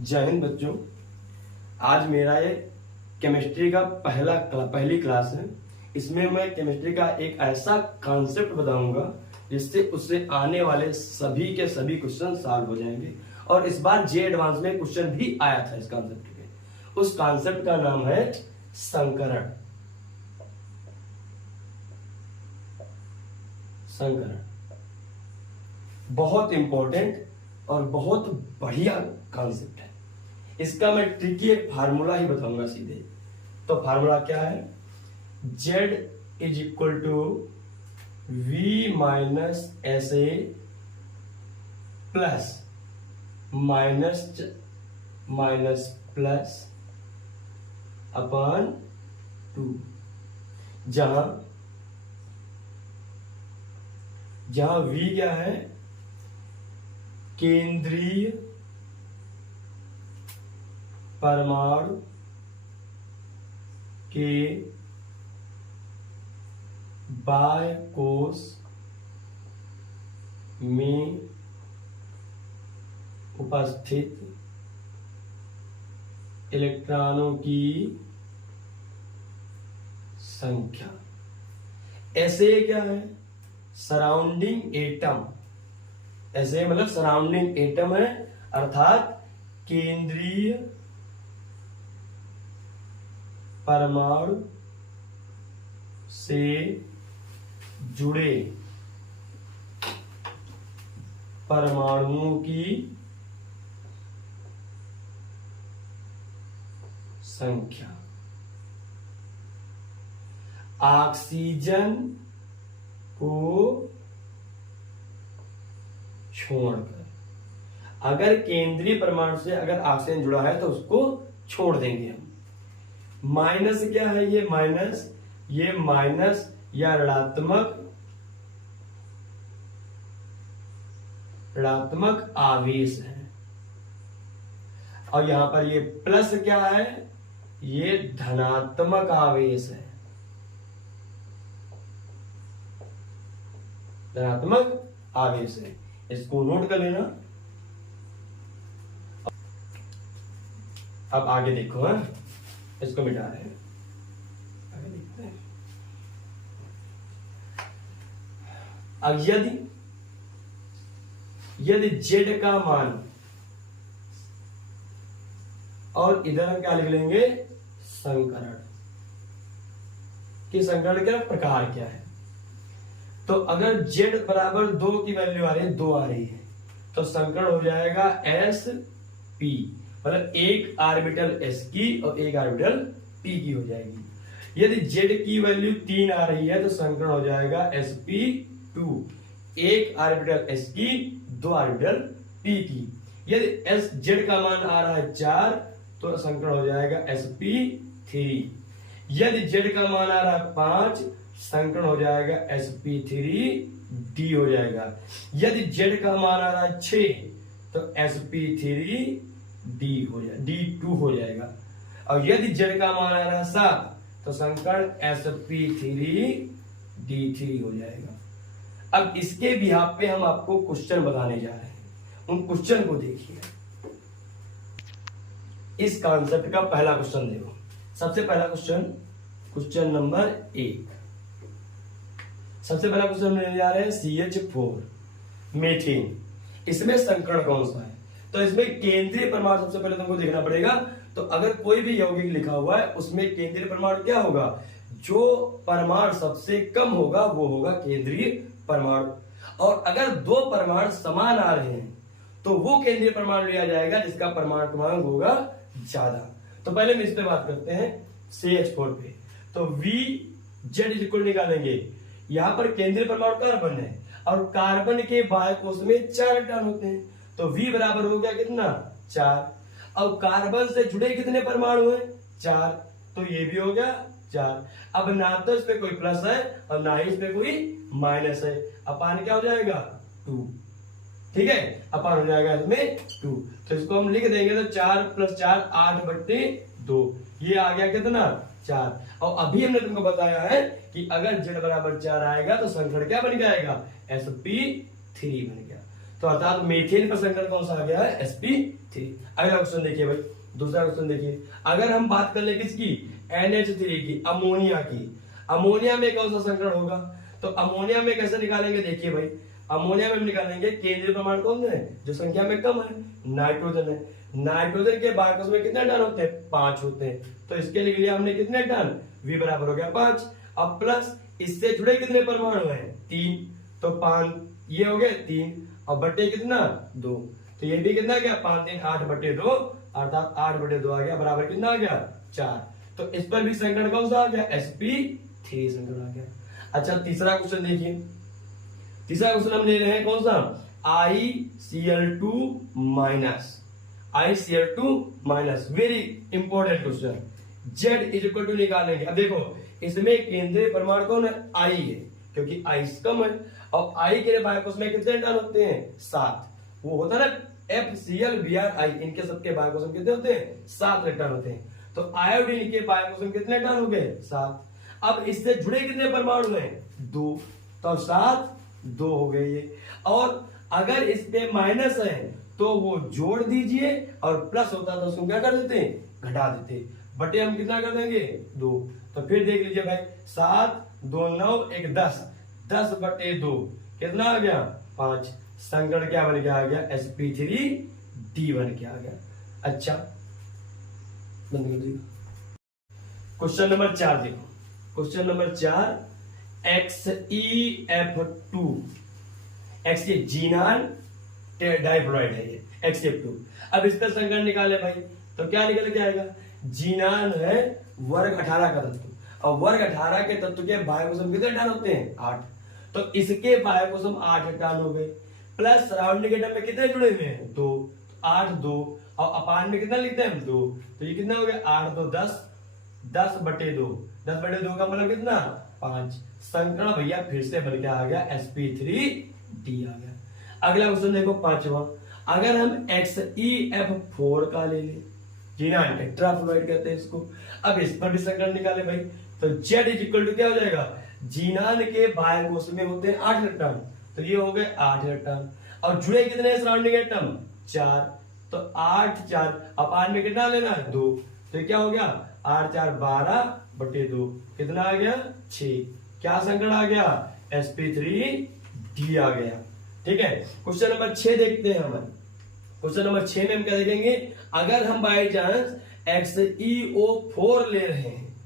जय हिंद बच्चों। आज मेरा ये केमिस्ट्री का पहली क्लास है। इसमें मैं केमिस्ट्री का एक ऐसा कॉन्सेप्ट बताऊंगा जिससे उससे आने वाले सभी के सभी क्वेश्चन सॉल्व हो जाएंगे। और इस बार जे एडवांस में क्वेश्चन भी आया था इस कॉन्सेप्ट के। उस कॉन्सेप्ट का नाम है संकरण। बहुत इंपॉर्टेंट और बहुत बढ़िया कॉन्सेप्ट है। इसका मैं ट्रिकी एक फार्मूला ही बताऊंगा सीधे। तो फार्मूला क्या है? Z is equal to V minus S A plus minus plus upon 2, जहां V क्या है? केंद्रीय परमाणु के बाह्य कोश में उपस्थित इलेक्ट्रॉनों की संख्या। ऐसे क्या है? Surrounding atom. ऐसे मतलब सराउंडिंग एटम है, अर्थात केंद्रीय परमाणु से जुड़े परमाणुओं की संख्या। ऑक्सीजन को छोड़कर, अगर केंद्रीय परमाणु से अगर ऑक्सीजन जुड़ा है तो उसको छोड़ देंगे हम। माइनस क्या है? ये माइनस या ऋणात्मक आवेश है। और यहां पर ये प्लस क्या है? ये धनात्मक आवेश है। धनात्मक आवेश है, इसको नोट कर लेना। अब आगे देखो, है इसको मिटा रहे हैं, आगे देखते हैं। अब यदि Z का मान, और इधर हम क्या लिख लेंगे? संकरण। कि संकरण का प्रकार क्या है? तो अगर Z बराबर 2 की वैल्यू आ रही है, 2 आ रही है, तो संकरण हो जाएगा sp, मतलब एक ऑर्बिटल s की और एक ऑर्बिटल p की हो जाएगी। यदि Z की वैल्यू 3 आ रही है तो संकरण हो जाएगा sp2, एक ऑर्बिटल s की, 2 ऑर्बिटल p की। यदि Z का मान आ रहा है 4 तो संकरण हो जाएगा sp3। यदि Z का मान आ रहा है 5, संकरण हो जाएगा sp3d हो जाएगा। यदि Z का मान आ रहा है 6 तो sp3d हो जाएगा, d2 हो जाएगा। और यदि Z का मान आ रहा है 7 तो संकरण sp3d3 हो जाएगा। अब इसके बिहाफ पे हम आपको क्वेश्चन बताने जा रहे हैं। उन क्वेश्चन को देखिए। इस कॉन्सेप्ट का पहला क्वेश्चन देखो। सबसे पहला क्वेश्चन नंबर 1। सबसे पहला क्वेश्चन लेने जा रहे हैं CH4 मीथेन। इसमें संकरण कौन सा है? तो इसमें केंद्रीय परमाणु सबसे पहले तुमको देखना पड़ेगा। तो अगर कोई भी यौगिक लिखा हुआ है उसमें केंद्रीय परमाणु क्या होगा? जो परमाणु सबसे कम होगा वो होगा केंद्रीय परमाणु। और अगर 2 परमाणु समान आ रहे हैं तो वो केंद्रीय परमाणु लिया जाएगा जिसका परमाणु क्रमांक होगा ज्यादा। तो पहले हम इस पे बात करते हैं CH4 पे। तो VZ इज इक्वल निकालेंगे। यहां पर केंद्रीय परमाणु कार्बन है और कार्बन के बाह्य कोश में 4 इलेक्ट्रॉन होते हैं। तो V बराबर हो गया कितना? 4। और कार्बन से जुड़े कितने परमाणु हैं? 4। तो ये भी हो गया 4। अब ना तो इस पे कोई प्लस है और ना ही इस पे कोई माइनस है। अपान क्या हो जाएगा? 2। ठीक है, अपान हो जाएगा इसमें 2। तो इसको हम लिख देंगे तो 4 + 4 8/2। ये आ गया कितना? 4। और अभी हमने तुमको बताया है कि अगर Z बराबर 4 आएगा तो संकरण क्या बन जाएगा? sp3 बन गया। तो अर्थात मीथेन का संकरण कौन सा आ गया है, sp3। अगला क्वेश्चन देखिए भाई, दूसरा क्वेश्चन देखिए, अगर हम बात कर ले किसकी, NH3 की, अमोनिया की, अमोनिया में कौन सा संकरण होगा, तो अमोनिया में कैसे निकालेंगे, देखिए भाई अमोनिया में हम निकालेंगे केंद्रीय प्रमाण कौन है, जो संख्या में कम है, नाइट्रोजन है। नाइट्रोजन के बारकोस में कितने टन होते हैं, 5 होते हैं, तो इसके लिए हमने कितने टन, V बराबर हो गया 5। अब प्लस इससे जुड़े कितने परमाणु हैं, 3, तो 5 ये हो गए 3, और बटे कितना 2, तो ये भी कितना गया 5 3 8 बटे 2, अर्थात 8 बटे 2 आ गया, बराबर कितना आ गया 4। तो इस पर भी संकरण कौन सा आ गया, sp3 संकरण आ गया। अच्छा तीसरा क्वेश्चन देखिए, तीसरा क्वेश्चन हम ले रहे हैं कौन सा, ICl2 minus, ICl2 minus, very important question. Z is equal to निकालेंगे। अब देखो इसमें केंद्रीय परमाणु कौन है, I है, क्योंकि I कम है, और I के बायकोस में कितने टन होते हैं, 7। वो होता है ना FClBrI, इनके सबके बायकोस में कितने होते हैं, 7 इलेक्ट्रॉन होते हैं। तो आयोडीन के बायकोस में कितने टन हो गए, 7। अब इससे जुड़े कितने परमाणु हैं, 2, तो 7 2 हो गए ये। और अगर इस पे माइनस है तो वो जोड़ दीजिए, और प्लस होता तो उसको क्या कर देते हैं, घटा देते, बटे हम कितना कर देंगे 2। तो फिर देख लीजिए भाई 7 2 9 1 10, 10 बटे 2 कितना आ गया 5, संकरण क्या बन गया, आ गया sp3d बन के आ गया। अच्छा बंद कर दीजिए। क्वेश्चन नंबर 4 देखो, क्वेश्चन नंबर 4, XeF2, X ये जीनान डाइफ्लोराइड है ये, XeF2। अब इसका संकरण निकाले भाई, तो क्या निकल के आएगा, जीनान है वर्ग 18 का तत्व, और वर्ग 18 के तत्व के बायकोसम कितने टन होते हैं, 8, तो इसके बायकोसम 8 टन हो गए, प्लस सराउंडिंग एटम में कितने जुड़े हुए हैं, 2, 8 2, और अपान में कितना लिखते हैं हम 2, तो ये कितना हो गया 8 2 10, 10 बटे 2, 10 बटे 2 का मतलब कितना 5, संकरण भैया फिर से बन के आ गया sp3d आ गया। अगला क्वेश्चन देखो 5वां, अगर हम XeF4 का ले लें, जीनान टेट्राफ्लोराइड कहते हैं इसको, अब इस पर भी संकरण निकाले भाई, तो Z इज इक्वल टू क्या हो जाएगा, जीनान के बायकोस में होते हैं 8 इलेक्ट्रॉन, तो ये हो गए 8 इलेक्ट्रॉन, और जुड़े कितने सराउंडिंग एटम 4, तो 8 4, अपान में कितना लेना है 2, तो ये क्या हो गया 8 4 12 बटे 2, कितना आ गया 6, क्या संकरण आ गया sp3d आ गया। ठीक है, क्वेश्चन नंबर 6 देखते हैं हम। क्वेश्चन नंबर 6 में हम क्या देखेंगे, अगर हम बाय चांस XeO4 ले रहे हैं,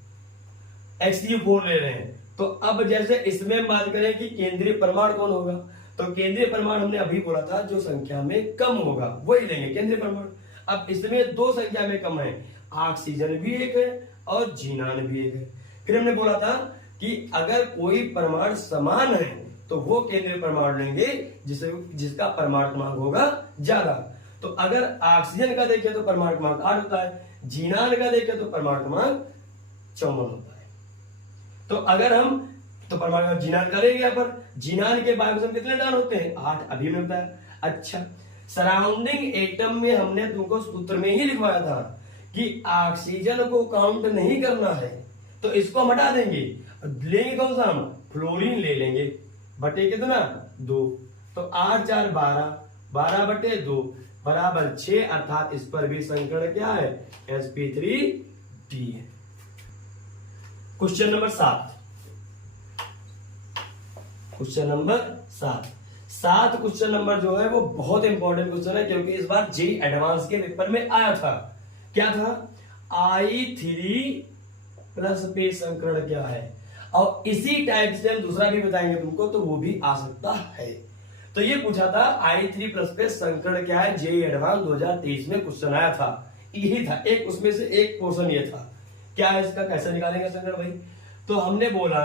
XeO4 ले रहे हैं, तो अब जैसे इसमें हम बात करें कि केंद्रीय परमाणु कौन होगा, तो केंद्रीय परमाणु हमने अभी बोला था जो संख्या में कम होगा वही लेंगे केंद्रीय परमाणु। अब इसमें 2 संख्या में कम है, ऑक्सीजन भी एक है और जीनान भी एक है। फिर हमने बोला था कि अगर कोई परमाणु समान है तो वो केंद्रीय परमाणु लेंगे जिसका परमाणु क्रमांक होगा ज्यादा। तो अगर ऑक्सीजन का देखें तो परमाणु क्रमांक 8 होता है, जीनान का देखें तो परमाणु क्रमांक 54 होता है। तो अगर हम तो परमाणु जीनान करेंगे, यहाँ पर जीनान के बायकोसम कितने टन होते हैं 8, अभी में बताया। अच्छा सराउंडिंग एटम में हमने तुमको सूत्र में ही लिखवाया था कि ऑक्सीजन को काउंट नहीं करना है, तो इसको हम हटा देंगे, लेंगे कौन सा हम फ्लोरीन ले लेंगे, बटे कितना 2, तो 8 4 12, 12 बटे 2 बराबर 6, अर्थात इस पर भी संकरण क्या है sp3d है। Question number 7, question number 7 question number जो है वो बहुत इंपॉर्टेंट क्वेश्चन है, क्योंकि इस बार जेईई एडवांस के पेपर में आया था। क्या था, I3 प्लस पे संकरण क्या है, और इसी टाइप से हम दूसरा भी बताएंगे तुमको, तो वो भी आ सकता है। तो ये पूछा था I3 प्लस पे संकरण क्या है, जेईई एडवांस 2023 में क्वेश्चन आया था, यही था एक, उसमें से एक पोर्शन ये था। क्या है इसका, कैसे निकालेंगे संकरण भाई, तो हमने बोला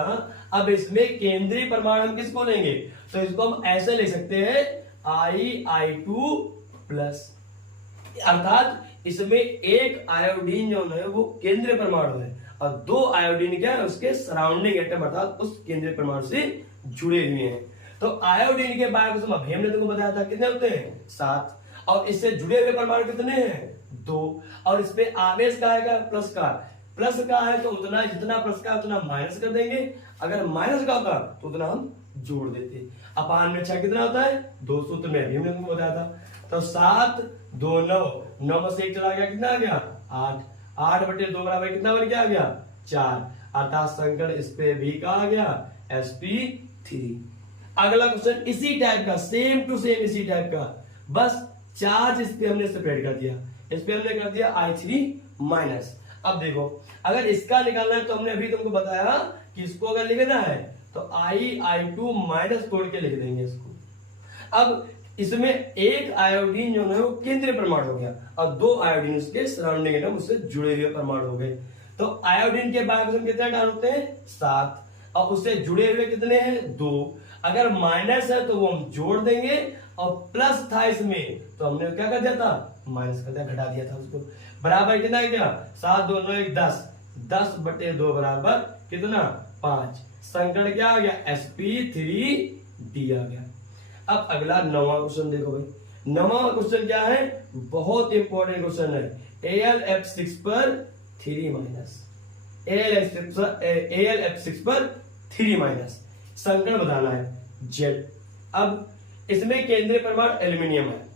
अब इसमें केंद्रीय परमाणु हम किसको लेंगे, तो इसको हम ऐसे ले सकते हैं I2 प्लस, अर्थात इसमें एक आयोडीन जो है वो केंद्रीय परमाणु है, और 2 आयोडीन क्या है उसके सराउंडिंग एटम अर्थात उस केंद्रीय परमाणु से जुड़े हुए हैं। तो आयोडीन के बायकोसम अभी हमने तुमको बताया था कितने होते हैं 7, और इससे जुड़े हुए परमाणु कितने हैं 2, और इस पे आवेश का आएगा प्लस का, प्लस का है तो उतना जितना प्लस का उतना माइनस कर देंगे, अगर माइनस का होगा तो उतना हम जोड़ देते। अपान में 6 कितना होता है 2 सूत्र में अभी हमने तुमको बताया था। तो 7 2 9, 9 में से 1 चला गया कितना आ गया 8, 8 बटे 2 बराबर कितना बन गया आ गया 4, अर्थात संकर्ण इस पे भी का आ गया sp3। अगला क्वेश्चन इसी टाइप का, सेम टू सेम इसी टाइप का, बस चार्ज इस पे हमने सेपरेट कर दिया, इस पे हमने कर दिया I3 माइनस। अब देखो अगर इसका निकालना है तो हमने अभी तुमको बताया कि इसको अगर लिखना है तो I2 माइनस तोड़ के लिख देंगे इसको। अब इसमें एक आयोडीन जो है वो केंद्रीय परमाणु हो गया और 2 आयोडीन उसके सराउंडिंग एटम उससे जुड़े हुए परमाणु हो गए। तो आयोडीन के बायोक्सम कितने डाल होते हैं 7 और उससे जुड़े हुए कितने हैं 2। अगर माइनस है तो वो हम जोड़ देंगे और प्लस था इसमें तो हमने क्या कर दिया था माइनस कर दिया, घटा दिया था उसको। बराबर कितना गया 7 2 9 1 10, 10 बटे 2 बराबर कितना 5। संकरण क्या आ गया sp3d आ गया। अब अगला 9वां क्वेश्चन देखो भाई। 9वां क्वेश्चन क्या है, बहुत इंपॉर्टेंट क्वेश्चन है। AlF6 पर 3 माइनस, AlF6 पर 3 माइनस संकरण बताना है Z। अब इसमें केंद्रीय परमाणु एल्यूमिनियम है।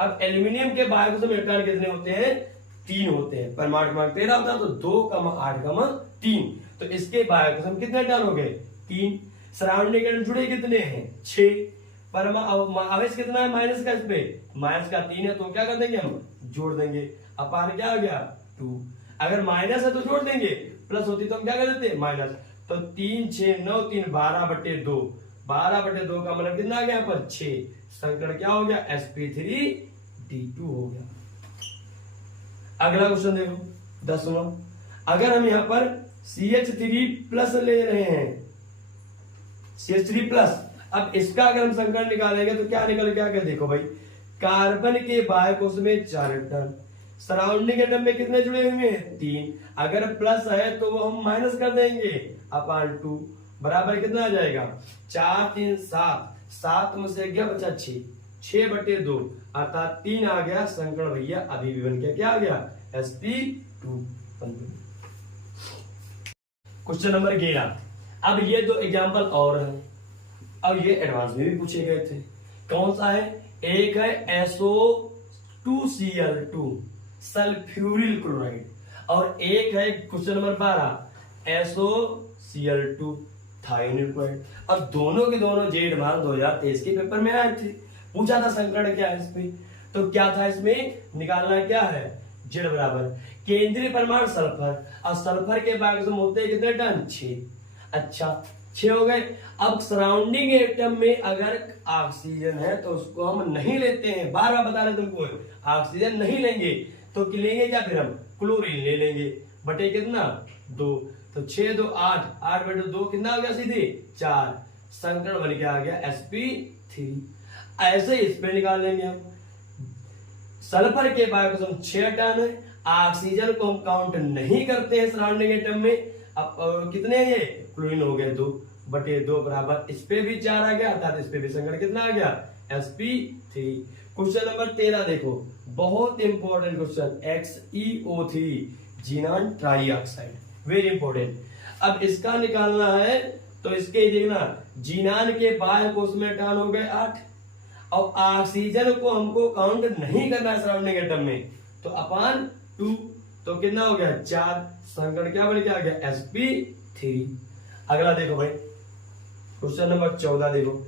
अब एल्यूमिनियम के बायोक्सम इलेक्ट्रॉन कितने होते हैं 3 होते हैं, परमाणु क्रमांक 13 होता है तो 2, 8, 3। तो इसके बायोक्सम कितने टर्न हो गए 3। सराउंडिंग एटम जुड़े कितने हैं 6। आवेश कितना है माइनस का, इसमें माइनस का 3 है तो क्या कर देंगे हम जोड़ देंगे। अपान क्या आ गया 2। अगर माइनस है तो जोड़ देंगे, प्लस होती तो हम क्या कर देते माइनस। तो 3 6 9 3 12 बटे 2, 12 बटे 2 का मतलब कितना आ गया पर 6। संकरण क्या हो गया sp3d2 हो गया। अगला क्वेश्चन देखो 10वां। अगर हम यहां पर CH3 प्लस ले रहे हैं, CH3 प्लस, अब इसका अगर हम संकरण निकालेंगे तो क्या निकल के आगे देखो भाई, कार्बन के बायोकोश में 4 इलेक्ट्रॉन, सराउंडिंग एटम में कितने जुड़े हुए हैं 3। अगर प्लस है तो वो हम माइनस कर देंगे अपान 2, बराबर कितना आ जाएगा 4 3 7, 7 में से गया बचा 6, 6 बटे 2 अर्थात 3 आ गया। संकरण भैया अभी भी बन गया क्या आ गया sp2। Question number 11। अब ये 2 एग्जांपल और हैं, अब ये एडवांस में भी पूछे गए थे। कौन सा है, एक है SO2Cl2 सल्फ्यूरिल क्लोराइड और एक है question number 12 SOCl2 thionyl chloride. अब दोनों के दोनों जे एडवांस 2023 के पेपर में आए थे, पूछा था संकरण क्या है इसमें। तो क्या था इसमें निकालना क्या है जेड बराबर केंद्रीय परमाणु सल्फर और सल्फर के बायोक्सम होते हैं कितने टन 6। अच्छा 6 हो गए। अब सराउंडिंग एटम में अगर ऑक्सीजन है तो उसको हम नहीं लेते हैं, बार बार बता रहे तुमको ऑक्सीजन नहीं लेंगे तो लेंगे क्या, फिर हम क्लोरीन ले लेंगे बटे कितना 2। तो 6 2 8, 8 बटे 2 कितना आ गया सीधे 4। संकरण बन के आ गया sp3। ऐसे इस पे निकाल लेंगे हम। सल्फर के बायोक्सम 6 टन है, ऑक्सीजन को हम काउंट नहीं करते हैं सराउंडिंग एटम में। अब कितने हैं ये क्लोरीन हो गए 2 बटे 2 बराबर इस पे भी 4 आ गया अर्थात इस पे भी संकरण कितना आ गया sp3। क्वेश्चन नंबर 13 देखो, बहुत important question, XeO3 xenon trioxide, very important. अब इसका निकालना है तो इसके देखना जीनान के बायोकोश में टर्न हो गए 8 और ऑक्सीजन को हमको काउंट नहीं करना है सराउंडिंग एटम में तो अपान 2 तो कितना हो गया 4। संकरण क्या बन के आ गया sp3। अगला देखो भाई क्वेश्चन नंबर 14 देखो,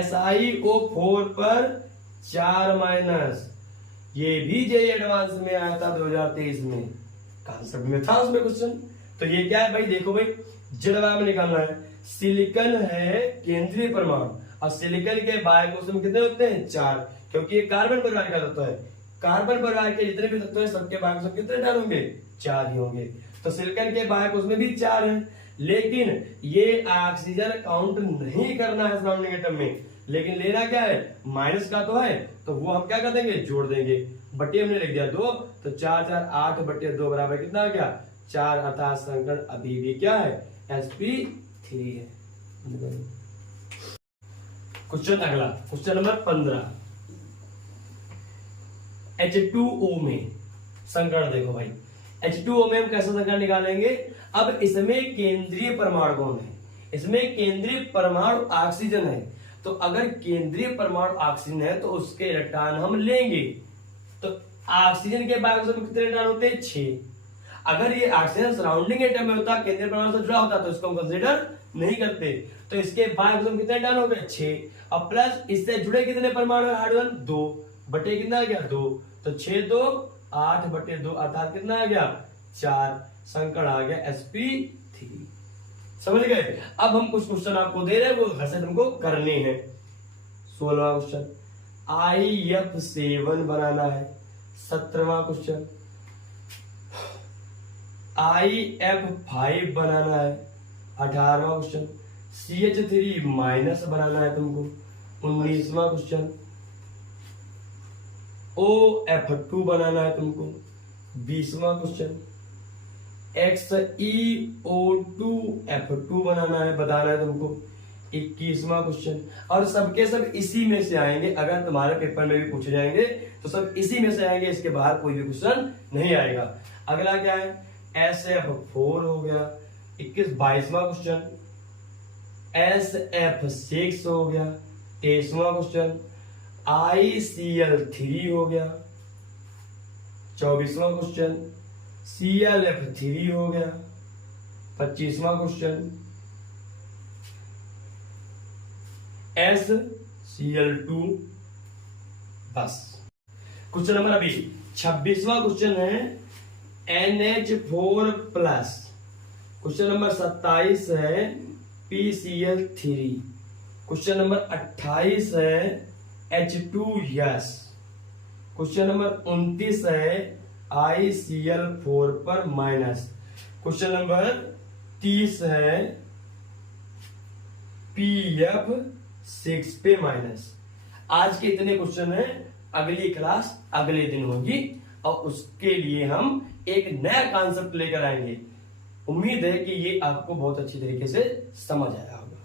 SiO4 पर 4 माइनस, ये भी जे एडवांस में आया था 2023 में, कॉन्सेप्ट में था उसमें क्वेश्चन। तो ये क्या है भाई, देखो भाई जड़वा में निकालना है। सिलिकॉन है केंद्रीय परमाणु और सिलिकॉन के बायोकोश में कितने होते हैं 4, क्योंकि ये कार्बन परिवार का तत्व है। कार्बन परिवार के जितने भी तत्व हैं सबके बायोकोश कितने टन होंगे 4 ही होंगे। तो सिलिकॉन के बायोकोश में भी 4 है, लेकिन ये ऑक्सीजन काउंट नहीं करना है सराउंडिंग एटम में, लेकिन लेना क्या है माइनस का तो है तो वो हम क्या कर देंगे जोड़ देंगे। बटे हमने लिख दिया 2 तो 4 4 8 बटे 2 बराबर कितना आ गया 4 अर्थात संकरण अभी भी क्या है sp3 है। क्वेश्चन अगला क्वेश्चन नंबर 15, H2O में संकरण देखो भाई, H2O में हम कैसे संकरण निकालेंगे। अब इसमें केंद्रीय परमाणु कौन है, इसमें केंद्रीय परमाणु ऑक्सीजन है, तो अगर केंद्रीय परमाणु ऑक्सीजन है तो उसके इलेक्ट्रॉन हम लेंगे। तो ऑक्सीजन के बारे में कितने इलेक्ट्रॉन होते हैं? 6। अगर ये ऑक्सीजन सराउंडिंग एटम में होता, केंद्रीय परमाणु से जुड़ा होता, तो इसको हम कंसीडर नहीं करते। तो इसके बाद कितने इलेक्ट्रॉन हो गए? 6। और प्लस इससे जुड़े कितने परमाणु है हाइड्रोजन? 2 बटे कितना आ गया? 2। तो 6 2 8 बटे 2 अर्थात कितना आ गया? 4। संकड़ आ गया sp3। समझ गए? अब हम कुछ क्वेश्चन आपको दे रहे हैं, वो घर से तुमको करने हैं। 16वां क्वेश्चन IF7 बनाना है। 17वां क्वेश्चन IF5 बनाना है। 18वां क्वेश्चन CH3 माइनस बनाना है तुमको। 19वां क्वेश्चन OF2 बनाना है तुमको। 20वां क्वेश्चन XeO2F2 बनाना है, बताना है तुमको। 21वां क्वेश्चन, और सबके सब इसी में से आएंगे। अगर तुम्हारे पेपर में भी पूछे जाएंगे तो सब इसी में से आएंगे, इसके बाहर कोई भी क्वेश्चन नहीं आएगा। अगला क्या है? SF4 हो गया। 22वां क्वेश्चन SF6 हो गया। 23वां क्वेश्चन ICl3 हो गया। 24वां क्वेश्चन ClF3 हो गया। 25वां क्वेश्चन SCl2। बस क्वेश्चन नंबर अभी 26वां क्वेश्चन है NH4 प्लस। क्वेश्चन नंबर 27 है PCl3। क्वेश्चन नंबर 28 है H2S। क्वेश्चन नंबर 29 है ICl4 पर माइनस। क्वेश्चन नंबर 30 है PF6 पे माइनस। आज के इतने क्वेश्चन हैं, अगली क्लास अगले दिन होगी और उसके लिए हम एक नया कॉन्सेप्ट लेकर आएंगे। उम्मीद है कि ये आपको बहुत अच्छी तरीके से समझ आया होगा।